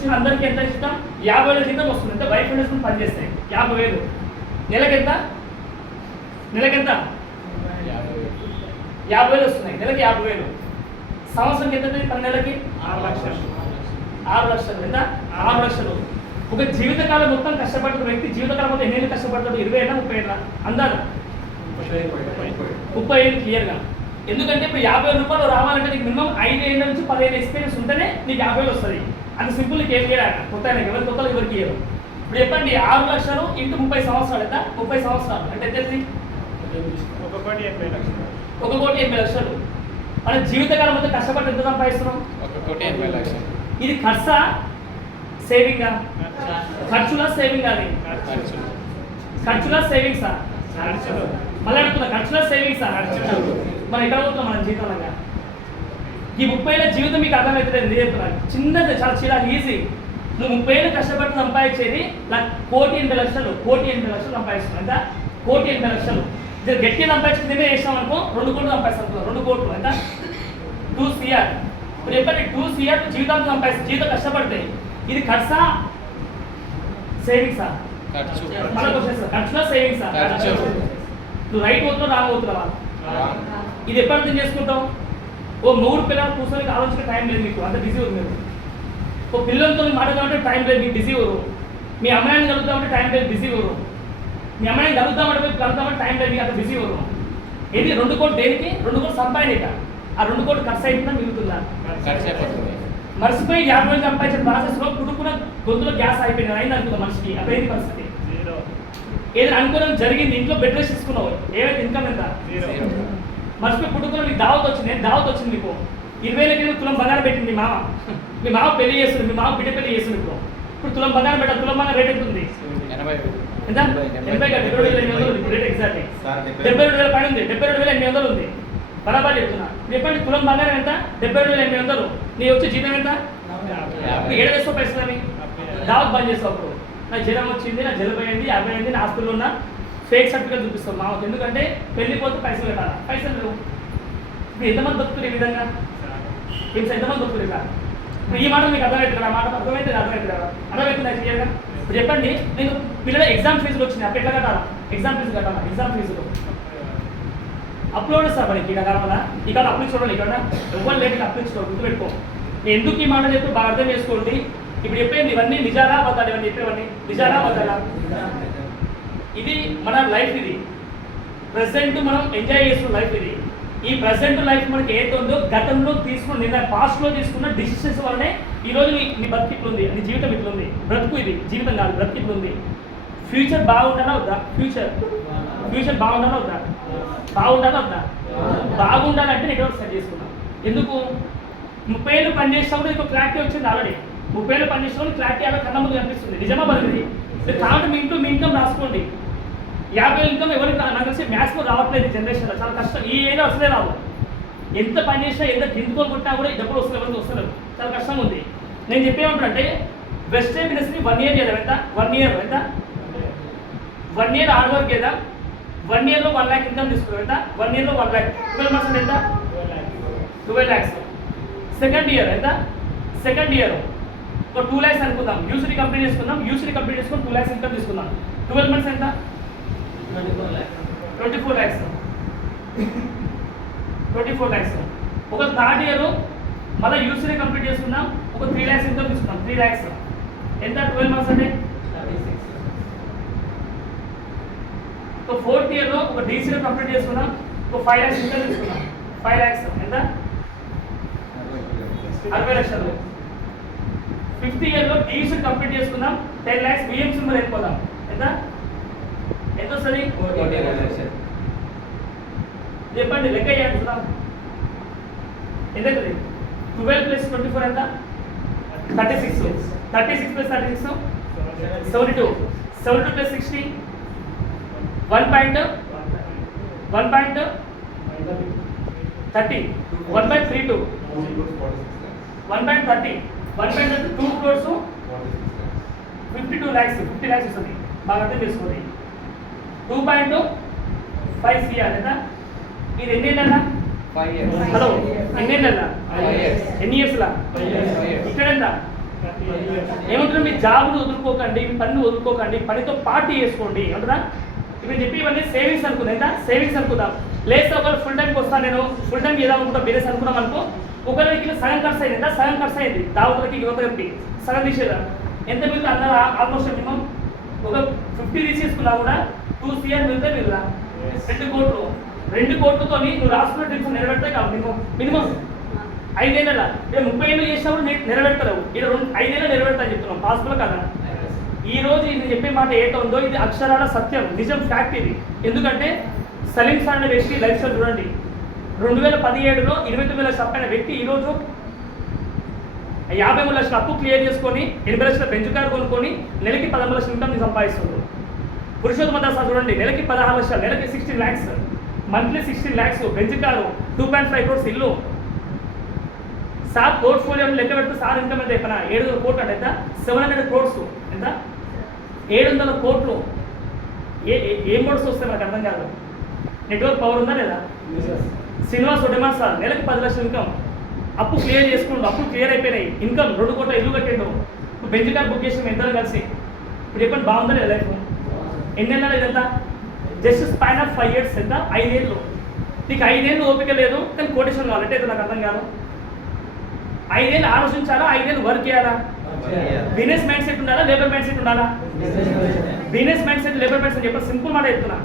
వచ్చిన అందరికీ ఎంత ఇస్తాం? 50,000 జీతం వస్తుంది. అంటే వైఫ్ అండ్ పనిచేస్తాయి 50,000. నెలకెంత? నెలకెంత? 50,000 వస్తున్నాయి. నెలకి 50,000. సంవత్సరం ఎంత? 10 నెలలకి 6 లక్షలు. 6 లక్షలు ఎంత? 6 లక్షలు. ఒక జీవితకాలం మొత్తం కష్టపడుతున్న వ్యక్తి జీవితకాలం మొత్తం ఎన్ని కష్టపడతాడు? 20 ఏళ్ళ 30 ఏళ్ళ అందాదా? 30 ఏళ్ళు క్లియర్గా. ఎందుకంటే ఇప్పుడు 50,000 రూపాయలు రావాలంటే నీకు మినిమం 5 ఏళ్ళ నుంచి 10 ఏళ్ళ ఎక్స్పీరియన్స్ ఉంటేనే నీకు 50,000 వస్తుంది. అంత సింపుల్. నీకు ఏం చేయాలి? కొత్త ఎవరి కొత్తలు ఎవరికి ఇయ్యరు. ఇప్పుడు చెప్పండి, 6 లక్షలు ఇంటూ 30 సంవత్సరాలు ఎంత? 30 సంవత్సరాలు అంటే ఎంత? 1,80,00,000. మన జీవితకాలం మొత్తం కష్టపడి ఎంత సంపాదిస్తున్నాం? 1,80,00,000. ఇది ఖర్చా సేవింగా? ఖర్చులా సేవింగ్? అది ఖర్చులా సేవింగ్సా? మళ్ళీ అడుగుతున్నా, ఖర్చులా సేవింగ్సా? మనం ఎక్కడ పోతున్నాం మన జీవితంలో? ఈ 30 ఏళ్ళ జీవితం మీకు అర్థమవుతుంది. ఎందుకు చెప్తున్నాను? చిన్నది, చాలా ఈజీ. నువ్వు 30 ఏళ్ళు కష్టపడి సంపాదించేది 1,80,00,000. 1,80,00,000 సంపాదిస్తున్నావు. ఎంత? 1,80,00,000. గట్టి సంపాదించింది మేమే వేసాం అనుకో 2 కోట్లు సంపాదిస్తాం. 2 కోట్లు ఎంత? 2 CR. ఇప్పుడు చెప్పండి, 2 CR జీవితాంతం సంపాదిస్తాం. జీవితం కష్టపడితే ఇది ఖర్చా సేవింగ్సా? మన క్వశ్చన్స్ ఖర్చులా సేవింగ్సా? నువ్వు రైట్ పోతున్నావు, రాంగ్ పోతున్నావా? ఇది ఎప్పుడు అర్థం చేసుకుంటావు? ఓ 3 పిల్లలు కూర్చొని ఆలోచించే టైం లేదు మీకు, అంత బిజీ ఉంది మీరు. ఓ పిల్లలతో మాట్లాడదామంటే టైం లేదు, మీకు బిజీ ఊరు. మీ అమ్మాయిని కలుగుతామంటే టైం లేదు, బిజీ ఊరు. మీ అమ్మాయిని కలుగుతామంటే టైం లేదు, మీకు అంత బిజీ ఊరు. ఏది 2 కోట్లు దేనికి? 2 కోట్లు సంపాదించక. ఆ 2 కోట్లు ఖర్చు అయిపోయిందా మిగులుతుందా? మర్చిపోయి 50,000 సంపాదించే ప్రాసెస్లో పుట్టుకున్న గొంతులో గ్యాస్ అయిపోయింది. అయింది అనుకుందా మనిషికి? అదేంటి పరిస్థితి? ఏదైనా అనుకోవడం జరిగింది, ఇంట్లో బెడ్ రెస్ట్ తీసుకున్నావు, ఏమైతే ఇన్కమ్ ఎంత? మర్చిపోయి పుట్టుకున్న నీకు దావత్ వచ్చింది. దావత్ వచ్చింది మీకు 20,000 తులం బంగారం పెట్టింది మీ మామ పెళ్లి చేస్తుంది, మీ మామ బిడ్డ పెళ్లి చేస్తుంది. ఇప్పుడు తులం బంగారం పెట్టాలి. తులం బంగారం రేట్ ఎంత ఉంది? 80. ఎంత? 70,800 రేట్ ఎగ్జాక్ట్లీ. 72,000 పైన ఉంది. 72,800 ఉంది. బరాబర్ చెప్తున్నా. చెప్పండి, తులం బంగారం ఎంత? 72,800. నీ వచ్చే జీతం ఎంత? 7 వేస్తావు పైసలు అని దావత్ బంద్ చేస్తావు. అప్పుడు నాకు జ్వరం వచ్చింది, నా జలుబు అయింది, 50 అయింది, నా హాస్పిటల్లో ఉన్న ఫేక్ సర్టిఫికేట్ చూపిస్తాం మామూలు. ఎందుకంటే పెళ్ళిపోతే పైసలు పెట్టాలి. పైసలు లేవు. ఇప్పుడు ఎంతమంది బతుకుతారు ఈ విధంగా? ఎంతమంది బతుకుతారు ఇలా? ఇప్పుడు ఈ మాట మీకు అర్థమవుతుంది కదా? మాట అర్థమైతే అర్థమవుతుంది కదా? అర్థమవుతుంది క్లియర్గా? ఇప్పుడు చెప్పండి, నేను పిల్లల ఎగ్జామ్ ఫీజులు వచ్చినాయి, అప్పుడు ఎట్లా కట్టాలా? ఎగ్జామ్ ఫీజు కట్టాలా? ఎగ్జామ్ ఫీజులు అప్లోడ్ ఇస్తా మరి ఇక్కడ కావాలా? ఇక్కడ అప్లై చూడండి. ఇక్కడ ఎవరు లేదు అప్లై చూడండి. గుర్తుపెట్టుకో. నేను ఎందుకు ఈ మాట చెప్తే బాగా అర్థం చేసుకోండి. ఇప్పుడు చెప్పేది ఇవన్నీ నిజాలా అబద్ధాలు? ఇవన్నీ చెప్పేవన్నీ నిజాలా అబద్ధాలా? ఇది మన లైఫ్. ఇది ప్రెసెంట్ మనం ఎంజాయ్ చేస్తున్న లైఫ్. ఇది ఈ ప్రెసెంట్ లైఫ్ మనకి ఏదైతే ఉందో గతంలో తీసుకున్న నిర్ణయం, పాస్ట్లో తీసుకున్న డిసిషన్స్ వల్లనే ఈరోజు నీ బతుకు ఇట్లుంది, నీ జీవితం ఇట్లుంది. బ్రతుకు ఇది జీవితం కాదు, బ్రతుకు ఇట్లుంది. ఫ్యూచర్ బాగుండాలా వద్దా? ఫ్యూచర్ బాగుండాలా వద్దా? బాగుండాలా వద్దా? బాగుండాలంటే నేను ఎక్కడ సెట్ చేసుకున్నాను. ఎందుకు? 30 ఏళ్ళు పని చేసినప్పుడు నీకు క్లారిటీ వచ్చింది. ఆల్రెడీ 30 ఏళ్ళు పని చేసినప్పుడు క్లారిటీ అలా కన్నా ముందు కనిపిస్తుంది. నిజమా బరిది? కాబట్టి మీ ఇన్కమ్ రాసుకోండి. 50,000 ఇన్కమ్ ఎవరికి నాకు తెలిసి మ్యాథ్స్లో రావట్లేదు ఈ జనరేషన్లో. చాలా కష్టం. ఈ ఏరియా అసలే రావు. ఎంత పని చేసినా, ఎంత గిందుకొని కొట్టినా కూడా డబ్బులు వస్తుంది, ఎవరికి వస్తలేవు. చాలా కష్టంగా ఉంది. నేను చెప్పేమంటే బెస్ట్ బిజినెస్ని 1 ఇయర్ చేద్దాం. ఎంత? 1 ఇయర్ ఎంత? 1 ఇయర్ హార్డ్ వర్క్ చేద్దాం. 1 ఇయర్లో 1 lakh ఇన్కమ్ తీసుకున్నాం. ఎంత? 1 ఇయర్లో 1 lakh. 12% ఎంత? 12 lakhs. సెకండ్ ఇయర్ ఎంత? సెకండ్ ఇయర్ ఒక 2 lakhs అనుకుందాం. యూసీడీ కంప్లీట్ చేసుకుందాం. యూసీడీ కంప్లీట్ చేసుకొని 2 lakhs ఇన్కమ్ తీసుకుందాం. 12 months ఎంత? 24 lakhs. 24 lakhs. ఒక థర్డ్ ఇయర్ మళ్ళీ యూసీడీ కంప్లీట్ చేసుకుందాం. ఒక 3 lakhs ఇన్కమ్ తీసుకుందాం. 3 lakhs ఎంత? 12 months అంటే సో ఫోర్త్ ఇయర్లో ఒక డీసీడీ కంప్లీట్ చేసుకుందాం. ఒక 5 lakhs ఇన్కమ్ తీసుకుందాం. 5 lakhs ఎంత? 60 లక్షలు. ఫిఫ్త్ ఇయర్లో డీసీడీ కంప్లీట్ చేసుకుందాం. 10 lakhs బిఎంసీ మరి వెళ్ళిపోదాం. ఎంత? ఎంత వస్తుంది? 40 లక్షలు. చెప్పండి, లెక్క చేద్దాం. ఎంత అవుతుంది? 12 + 24 ఎంత? 36. 36 + 36 72. 72 + 60 1.30. 1.32. 1.30. 2 crores 52 lakhs. 50 lakhs వస్తుంది. బాగా అర్థం చేసుకోండి. 2.5 CR ఎంత? ఇది ఎన్ని ఏళ్ళ? 5 years. హలో, ఎన్ని ఏళ్ళ? 5 years. ఎన్ని ఇయర్స్లా? ఇక్కడ ఎంత? ఏమంటున్నా, మీ జాబ్ను వదులుకోకండి, మీ పనిని వదులుకోకండి, పనితో పార్టీ చేసుకోండి అంటున్నా. ఇప్పుడు చెప్పి ఇవన్నీ సేవింగ్స్ అనుకుందా, ఎంత సేవింగ్స్ అనుకుందాం. లేస్తే ఒకవేళ ఫుల్ టైంకి వస్తాను, నేను ఫుల్ టైం ఏదో అనుకుంటా బిజినెస్ అనుకున్నాం అనుకో, ఒకవేళ సగం ఖర్చు అయింది, ఎంత సగం ఖర్చు అయింది, దావతలకి యువతలకి సగం తీసేదా ఎంత మిగులుతుంది అందరూ ఆల్మోస్ట్ మినిమం ఒక 50 తీసేసుకున్నా కూడా 2 CR మిగిలితే మిగులుదా 2 కోట్లు. 2 కోట్లతో నువ్వు రాసుకున్న డ్రీమ్స్ నెరవేర్తాయి కాదు మినిమం మినిమం 5 ఏళ్ళ. ఇక 30 ఏళ్ళు చేసినప్పుడు నెరవేర్తలేవు, ఇక్కడ 5 ఏళ్ళు నెరవేర్తా అని చెప్తున్నాం. పాసిబుల్ కదా? ఈ రోజు ఇది చెప్పే మాట ఏదో ఉందో ఇది అక్షరాల సత్యం, నిజం, ఫ్యాక్ట్ ఇది. ఎందుకంటే సలీం సార్ అనే వ్యక్తి లైఫ్ స్టైల్ చూడండి. 2017లో 29 లక్షలు అప్పైన వ్యక్తి ఈరోజు 53 లక్షల అప్పు క్లియర్ చేసుకొని 80 లక్షల బెంచ్ కార్ కొనుక్కొని నెలకి 13 లక్షల ఇన్కమ్ సంపాదిస్తున్నారు. పురుషోత్తమ దాస్ చూడండి, నెలకి 16 లక్షలు, నెలకి 16 lakhs, monthly 16 lakhs, bench car, 2.5 crores ఇల్లు. సార్ పోర్ట్ఫోలియో లెక్క పెడితే సార్ ఇన్కమ్ ఎంత చెప్పిన 700 కోట్లు అంటే ఎంత 700 crores ఎంత 700 కోట్లు. ఏం మోడ్స్ వస్తాయి మనకు అర్థం కాదు. నెట్వర్క్ పవర్ ఉందా లేదా? శ్రీనివాస్ డిమాండ్ సార్ నెలకి 10 లక్షల ఇన్కమ్, అప్పు క్లియర్ చేసుకుంటూ అప్పు క్లియర్ అయిపోయినాయి, ఇన్కమ్ 2 కోట్ల ఇల్లు కట్టిండు, బెంచ్ కార్ బుక్ చేసి ఇద్దరు కలిసి. ఇప్పుడు చెప్పండి బాగుందా లేదా లైఫ్? ఎన్నెళ్ళ ఇదంతా జస్ట్ స్పాన్ ఆఫ్ 5 years ఎంత 5 ఏళ్ళు. నీకు 5 ఏళ్ళు ఓపిక లేదు కానీ కోటేషన్ కావాలంటే అయితే నాకు అర్థం కాదు. 5 ఏళ్ళు ఆలోచించాలా, 5 ఏళ్ళు వర్క్ చేయాలా? బిజినెస్ మైండ్ సెట్ ఉండాలా, లేబర్ మైండ్ సెట్ ఉండాలా? Business mind set, labour mind set చెప్పాలి. సింపుల్ మాట చెప్తున్నా.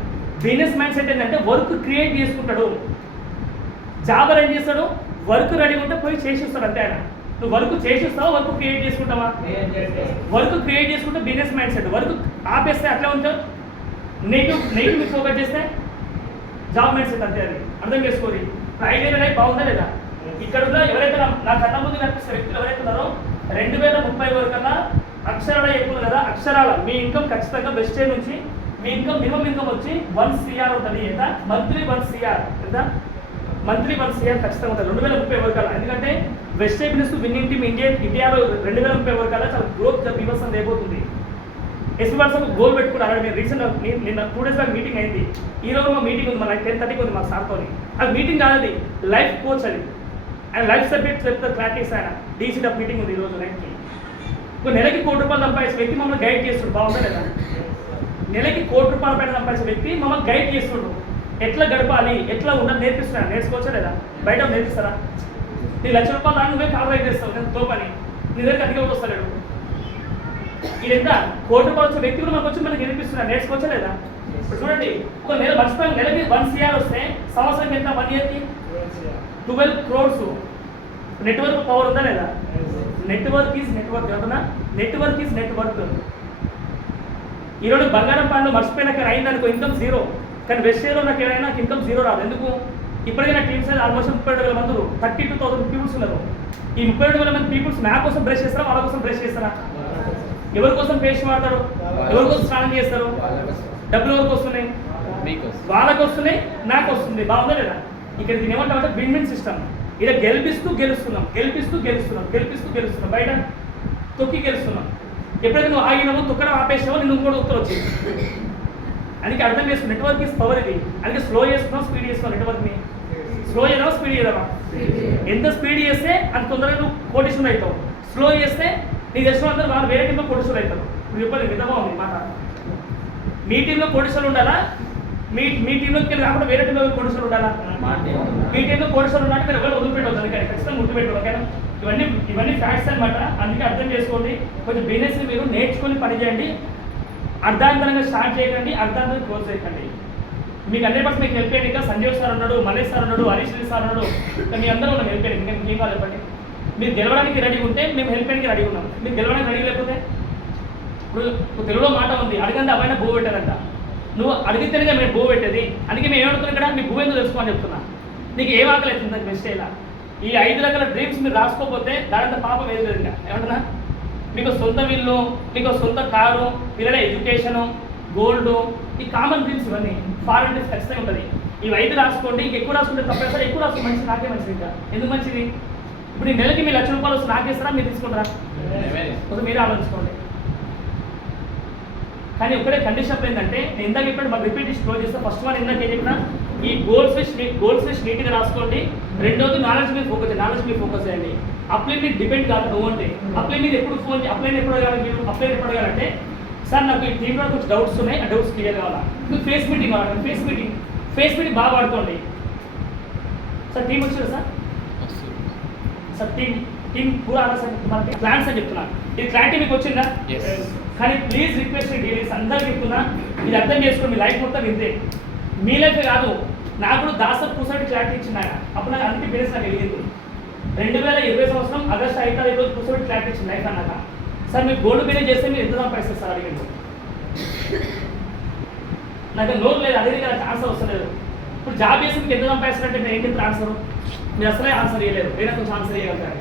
బిజినెస్ మైండ్ సెట్ ఏంటంటే వర్క్ క్రియేట్ చేసుకుంటాడు. జాబర్ ఏం చేస్తాడు? వర్క్ రెడీ ఉంటే పోయి చేసిస్తాడు అంతే. ఆయన నువ్వు వర్క్ చేసిస్తావా, వర్క్ క్రియేట్ చేసుకుంటావా? వర్క్ క్రియేట్ చేసుకుంటే బిజినెస్ మైండ్ సెట్. వర్క్ ఆపేస్తే అట్లా ఉంటావు, నెగిటివ్ ఫోకస్ చేస్తే జాబ్ మైండ్ సెట్ అంతే. అది అర్థం చేసుకోవాలి. 5 ఏళ్ళ లైఫ్ బాగుందా లేదా? ఇక్కడ ఉన్న ఎవరైతే నా కళ్ళ ముందు కనిపిస్తే వ్యక్తులు ఎవరైతే ఉన్నారో 2030 వరకల్లా అక్షరాల ఎక్కువ కదా, అక్షరాల మీ ఇన్కమ్ ఖచ్చితంగా బెస్ట్ నుంచి మీ ఇన్కమ్ మినిమం ఇన్కమ్ వచ్చి 1 CR ఉంటుంది. ఎంత మంత్లీ 1 CR, ఎంత మంత్లీ 1 CR ఖచ్చితంగా ఉంటుంది 2030 వరకల్లా. ఎందుకంటే వెస్ట్ బిజినెస్ విన్నింగ్ టీమ్ ఇండియాలో 2030 వరకల్లా చాలా గ్రోత్ వివర్సం అయిపోతుంది. ఎస్ఎస్ గోల్ పెట్టుకున్నారు. నేను రీసెంట్ నిన్న 2 days బ్యాక్ మీటింగ్ అయింది. ఈ రోజు మా మీటింగ్ ఉంది, మన 10:30కి ఉంది మా సార్తో. అది మీటింగ్ కాదు, అది లైఫ్ కోచ్. అది ఆయన లైఫ్ సబ్జెక్ట్ చెప్తే ప్రాక్టీస్. ఆయన డీసీడప్ మీటింగ్ ఉంది ఈరోజు నైట్కి. ఇప్పుడు నెలకి 1 కోటి రూపాయలు సంపాదించే వ్యక్తి మమ్మల్ని గైడ్ చేస్తుడు. బాగుందా లేదా? నెలకి 1 కోటి రూపాయల పైన సంపాదించే వ్యక్తి మమ్మల్ని గైడ్ చేస్తుడు. ఎట్లా గడపాలి, ఎట్లా ఉండాలి నేర్పిస్తున్నాను. నేర్చుకోవచ్చా లేదా? బయట నేర్పిస్తారా? నీ 1 లక్ష రూపాయలు దాన్ని నువ్వే కాల్ రైట్ చేస్తావు, నేను తోపని నీ దగ్గరికి అడిగి వస్తలేడు. ఇదెంత 1 కోటి రూపాయలు వచ్చే వ్యక్తి కూడా మనకు వచ్చి మనకి నేర్పిస్తున్నాను. నేర్చుకోవచ్చా లేదా? ఇప్పుడు చూడండి, ఒక నెల మర్చిపోయిన నెలకి 1 CR వస్తే సంవత్సరం ఎంత 1 yearకి 12 crores. నెట్వర్క్ పవర్ ఉందా లేదా? Network is network. ఏమన్నా నెట్వర్క్ ఈజ్ నెట్వర్క్. ఈరోజు బంగారం పాలు మర్చిపోయినాక అయిందనుకో ఇన్కమ్ 0, కానీ వెస్టేలో నాకు ఏమైనా నాకు ఇన్కమ్ 0 రాదు. ఎందుకు? ఇప్పటికీ నా టీమ్స్ ఆల్మోస్ట్ 32,000 మంది, 32,000 పీపుల్స్ ఉన్నారు. ఈ 32,000 మంది పీపుల్స్ నా కోసం బ్రష్ చేస్తారా, వాళ్ళ కోసం బ్రష్ చేస్తారా? ఎవరి కోసం పేస్ట్ వాడతారు, ఎవరి కోసం స్నానం చేస్తారు? డబ్బులు ఎవరికి వస్తున్నాయి? వాళ్ళకి వస్తున్నాయి, నాకు వస్తుంది. బాగుందా లేదా? ఇక్కడ దీని ఏమంటామంటే విన్ విన్ సిస్టమ్. ఇలా గెలిపిస్తూ గెలుస్తున్నాం, గెలిపిస్తూ గెలుస్తున్నాం, గెలిపిస్తూ గెలుస్తున్నాం, బయట తొక్కి గెలుస్తున్నాం. ఎప్పుడైతే నువ్వు ఆగినావో తొక్కడం ఆపేసావో నేను ఇంకోటి ఉత్తరం వచ్చింది. అందుకే అర్థం చేసుకుని నెట్వర్క్ ఈస్ పవర్ ఇది. అందుకే స్లో చేసుకున్నాం, స్పీడ్ చేసుకున్నాం. నెట్వర్క్ని స్లో చేద్దామా, స్పీడ్ చేద్దామా? ఎంత స్పీడ్ చేస్తే అంత తొందరగా నువ్వు కోటేశ్వరుడు అవుతావు. స్లో చేస్తే నీకు తెలిసిన అందరూ వాళ్ళు వేరే టీంలో కోటేశ్వరుడు అవుతారు. నువ్వు చెప్పాలి మితమా ఉంది మాట. మీ టీంలో కోటేశ్వరుడు ఉండాలా, మీ టీంలోకి కాకుండా వేరే టీంలో కోటేశ్వరుడు ఉండాలా? మీ టీంలో కోటేశ్వరుడు ఉండాలంటే మీరు ఎవరు వదిలిపెట్టవద్దు, కానీ ఖచ్చితంగా గుర్తుపెట్టవాలి. ఓకేనా? ఇవన్నీ ఫ్యాక్ట్స్ అనమాట. అందుకే అర్థం చేసుకోండి. కొంచెం బిజినెస్ని మీరు నేర్చుకొని పని చేయండి. అర్ధాంతరంగా స్టార్ట్ చేయకండి, అర్ధాంతరంగా క్లోజ్ చేయకండి. మీకు 100% మీకు హెల్ప్ అయ్యాక సంజీవ్ సార్ ఉన్నాడు, మలేష్ సార్ ఉన్నాడు, హరీష్ సార్ ఉన్నాడు, మీ అందరూ మనం హెల్ప్ అయ్యాక ఇంకా ఏం కావాలి చెప్పండి. మీరు గెలవడానికి రెడీగా ఉంటే మేము హెల్ప్ అయ్యానికి రెడీగా ఉన్నాం. మీరు గెలవడానికి రెడీ లేకపోతే ఇప్పుడు తెలుగులో మాట ఉంది, అడగండి అబ్బాయినా భూ పెట్టారంట. నువ్వు అడిగితేనే మేము భూ పెట్టేది. అందుకే మేము ఏమడుతున్నాం ఇక్కడ, మీ భూ ఎందుకు తెలుసుకోమని చెప్తున్నా. నీకు ఏం ఆకలి అవుతుంది బెస్ట్ ఇలా ఈ 5 రకాల డ్రీమ్స్ మీరు రాసుకోకపోతే దాంట్లో పాపం ఏది లేదు. ఏమంటున్నా, మీకు సొంత ఇల్లు, మీకు సొంత కారు, పిల్లల ఎడ్యుకేషను, గోల్డ్, ఈ కామన్ డ్రీమ్స్ ఇవన్నీ ఫారెన్ డ్రీమ్స్ ఖచ్చితంగా ఉంటుంది. ఈ 5 రాసుకోండి. ఇంక ఎక్కువ రాసుకుంటే తప్పేస్తారు, ఎక్కువ రాసుకుంటే మంచిది. నాకే మంచిది. ఇంకా ఎందుకు మంచిది? ఇప్పుడు ఈ నెలకి మీ 1 లక్ష రూపాయలు వస్తే నాకేస్తారా, మీరు తీసుకుంటారా? కొంచెం మీరే ఆలోచించుకోండి. కానీ ఒకటే కండిషన్ ఏంటంటే, నేను ఇందాక చెప్పాడు మాకు రిపీట్ క్లోజ్ చేస్తే ఫస్ట్ వన్ ఇందాక ఏం చెప్పినా, ఈ గోల్స్ నీట్గా రాసుకోండి. రెండోది నాలెడ్జ్ మీద ఫోకస్ చేయండి. అప్లై మీద డిపెండ్ కాదు నువ్వు అంటే. అప్లై మీద ఎప్పుడు ఫోన్ అప్లై ఎప్పుడు అడగాలి మీరు? అప్లై ఎప్పుడు అడగాలంటే సార్ నాకు ఈ టీంలో కొంచెం డౌట్స్ ఉన్నాయి, ఆ డౌట్స్ క్లియర్ కావాలా, మీకు ఫేస్ మీటింగ్ కావాలి. ఫేస్ మీటింగ్ బాగా వాడుకోండి. సార్ టీం వచ్చారా సార్ టీం కూడా ఆనా సార్ మనకి ప్లాన్స్ అని చెప్తున్నా. ఇది క్లారిటీ మీకు వచ్చిందా? కానీ ప్లీజ్ రిక్వెస్ట్ డీలర్స్ అందరికీ చెప్తున్నా, ఇది అర్థం చేసుకోండి. మీ లైఫ్ మొత్తం ఇంతే. మీ లైఫే కాదు, నాకు కూడా దాసప్ కూర్చోటి క్లారిటీ ఇచ్చింది ఆయన. అప్పుడు నాకు అందుకే బిజినెస్ నాకు వెళ్ళింది. 2020 సంవత్సరం ఆగస్టు 5 తారీఖు రోజు కూర్చోటి క్లారిటీ ఇచ్చింది లైఫ్ అన్నాక. సార్ మీరు గోల్డ్ బిజినెస్ చేస్తే మీరు ఎంత సంపాదిస్తారు సార్ అడిగింది. నాకు నోరు లేదు, అదే కదా ఆన్సర్ వస్తలేదు. ఇప్పుడు జాబ్ చేసి మీకు ఎంత సంపాదిస్తారంటే మీరు ఏంటి ఆన్సర్? మీరు అసలే ఆన్సర్ చేయలేరు, వేరే కొంచెం ఆన్సర్ చేయగలుగుతారు.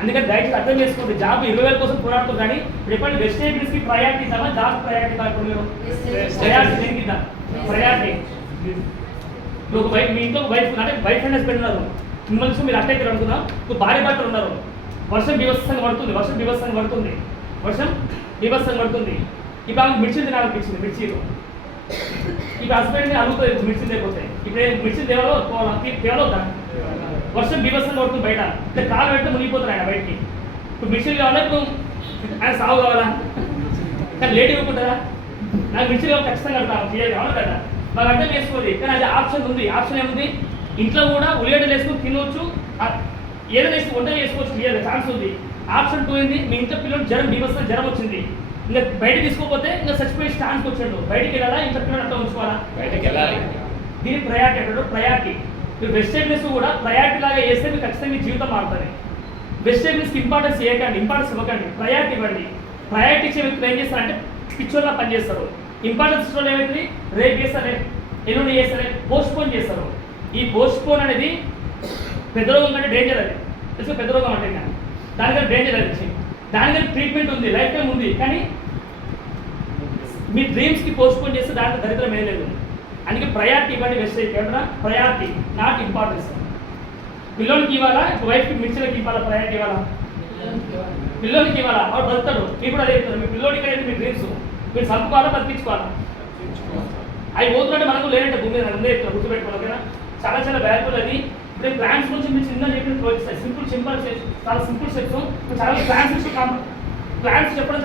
అందుకని దయచేసి అర్థం చేసుకోండి. జాబ్ 20,000 కోసం పోరాడుతుంది కానీ ఇప్పుడు వెజిటేబుల్స్కి ప్రయారిటీ ఇద్దామా, జాబ్ ప్రయారిటీ కాదు. మీరు ప్రయారిటీ దేనికి ఇద్దాం? ప్రయారిటీ. ఒక వైఫ్, మీ ఇంట్లో వైఫ్ అంటే వైఫ్ అండ్ హస్బెండ్ ఉన్నారు, మిమ్మల్ని మీరు అట్టయితే అనుకుందాం. ఒక భార్య భర్తలు ఉన్నారు, వర్షం బీభత్సంగా పడుతుంది. ఇప్పుడు ఆమెకు మిర్చి తినాలనిపించింది, మిర్చీలు. ఇప్పుడు హస్బెండ్ని అడుగుతుంది మిర్చి లేకపోతే. ఇప్పుడు మిర్చి దేవాలో తేవాలో వర్షం బీభత్సంగా పడుతుంది బయట. అంటే కాలు పెడితే మునిగిపోతారు ఆయన బయటికి. ఇప్పుడు మిర్చిలు కావాలా, ఇప్పుడు ఆయన సాగు కావాలా? కానీ లేట్ ఇవ్వకుంటారా? నాకు మిర్చిలు కావాలి ఖచ్చితంగా కడతాను, క్లియర్ కావాలి కదా. మాకు అర్థం చేసుకోవాలి. కానీ అది ఆప్షన్ ఉంది. ఆప్షన్ ఏముంది? ఇంట్లో కూడా ఉల్లిగడ్డలు వేసుకొని తినవచ్చు, ఏదైనా వేసి వంట చేసుకోవచ్చు, క్లియర్గా ఛాన్స్ ఉంది. ఆప్షన్ 2 ఏంది? మీ ఇంట్లో పిల్లలు బీభత్సంగా జ్వరం వచ్చింది, ఇంకా బయట తీసుకోకపోతే ఇంకా చచ్చిపోయే ఛాన్స్ వచ్చాడు. బయటికి వెళ్ళాలా, ఇంట్లో పిల్లలు అట్లా ఉంచుకోవాలా? బయటకి వెళ్ళాలి. దీని ప్రయారిటీ అంటాడు. ప్రయారిటీ. మీరు వెజిటేబుల్స్ కూడా ప్రయారిటీ లాగా వేస్తే మీకు ఖచ్చితంగా మీ జీవితం మారుతుంది. వెజిటేబుల్స్కి ఇంపార్టెన్స్ ఇవ్వకండి, ప్రయారిటీ ఇవ్వండి. ప్రయారిటీ ఇచ్చే వ్యక్తులు ఏం చేస్తారంటే పిచ్చోళ్ళ పనిచేస్తారు. ఇంపార్టెన్స్ ఇచ్చే ఏమైతుంది? రేపు చేస్తారే, ఎల్లుండి చేస్తారే, పోస్ట్పోన్ చేస్తారు. ఈ పోస్ట్పోన్ అనేది పెద్ద రోగం కంటే డేంజర్. అది తెలుసు, పెద్ద రోగం అంటే దానికంటే డేంజర్ అది. దానికంటే ట్రీట్మెంట్ ఉంది, లైఫ్ టైం ఉంది. కానీ మీ డ్రీమ్స్కి పోస్ట్పోన్ చేస్తే దాంట్లో దరిద్రం ఏం లేదు. అందుకే ప్రయారిటీ ఇవ్వండి. వెస్టేజ్ ఏమన్నా ప్రయారిటీ, నాట్ ఇంపార్టెన్స్. పిల్లోనికి ఇవ్వాలా, ఇప్పుడు వైఫ్కి మిర్చిలకి ఇవ్వాలా, ప్రయారిటీ ఇవ్వాలా? పిల్లోనికి ఇవ్వాలా, వాడు బతుకుతాడు. మీకు కూడా అదే చెప్తారు. మీ పిల్లోడికి అనేది మీ డ్రీమ్స్ మీరు చంపుకోవాలా, బతికించుకోవాలా? అవి పోతున్నట్టు మనకు లేనంటే భూమి మీద ఉందే చెప్తారు, గుర్తుపెట్టుకోవాలి. ఓకేనా? చాలా వాల్యుబుల్ అది. ఇప్పుడు ప్లాన్స్ గురించి మీరు చిన్న చెప్పిన చాలా సింపుల్ స్టెప్స్, చాలా ప్లాన్స్ చెప్పడం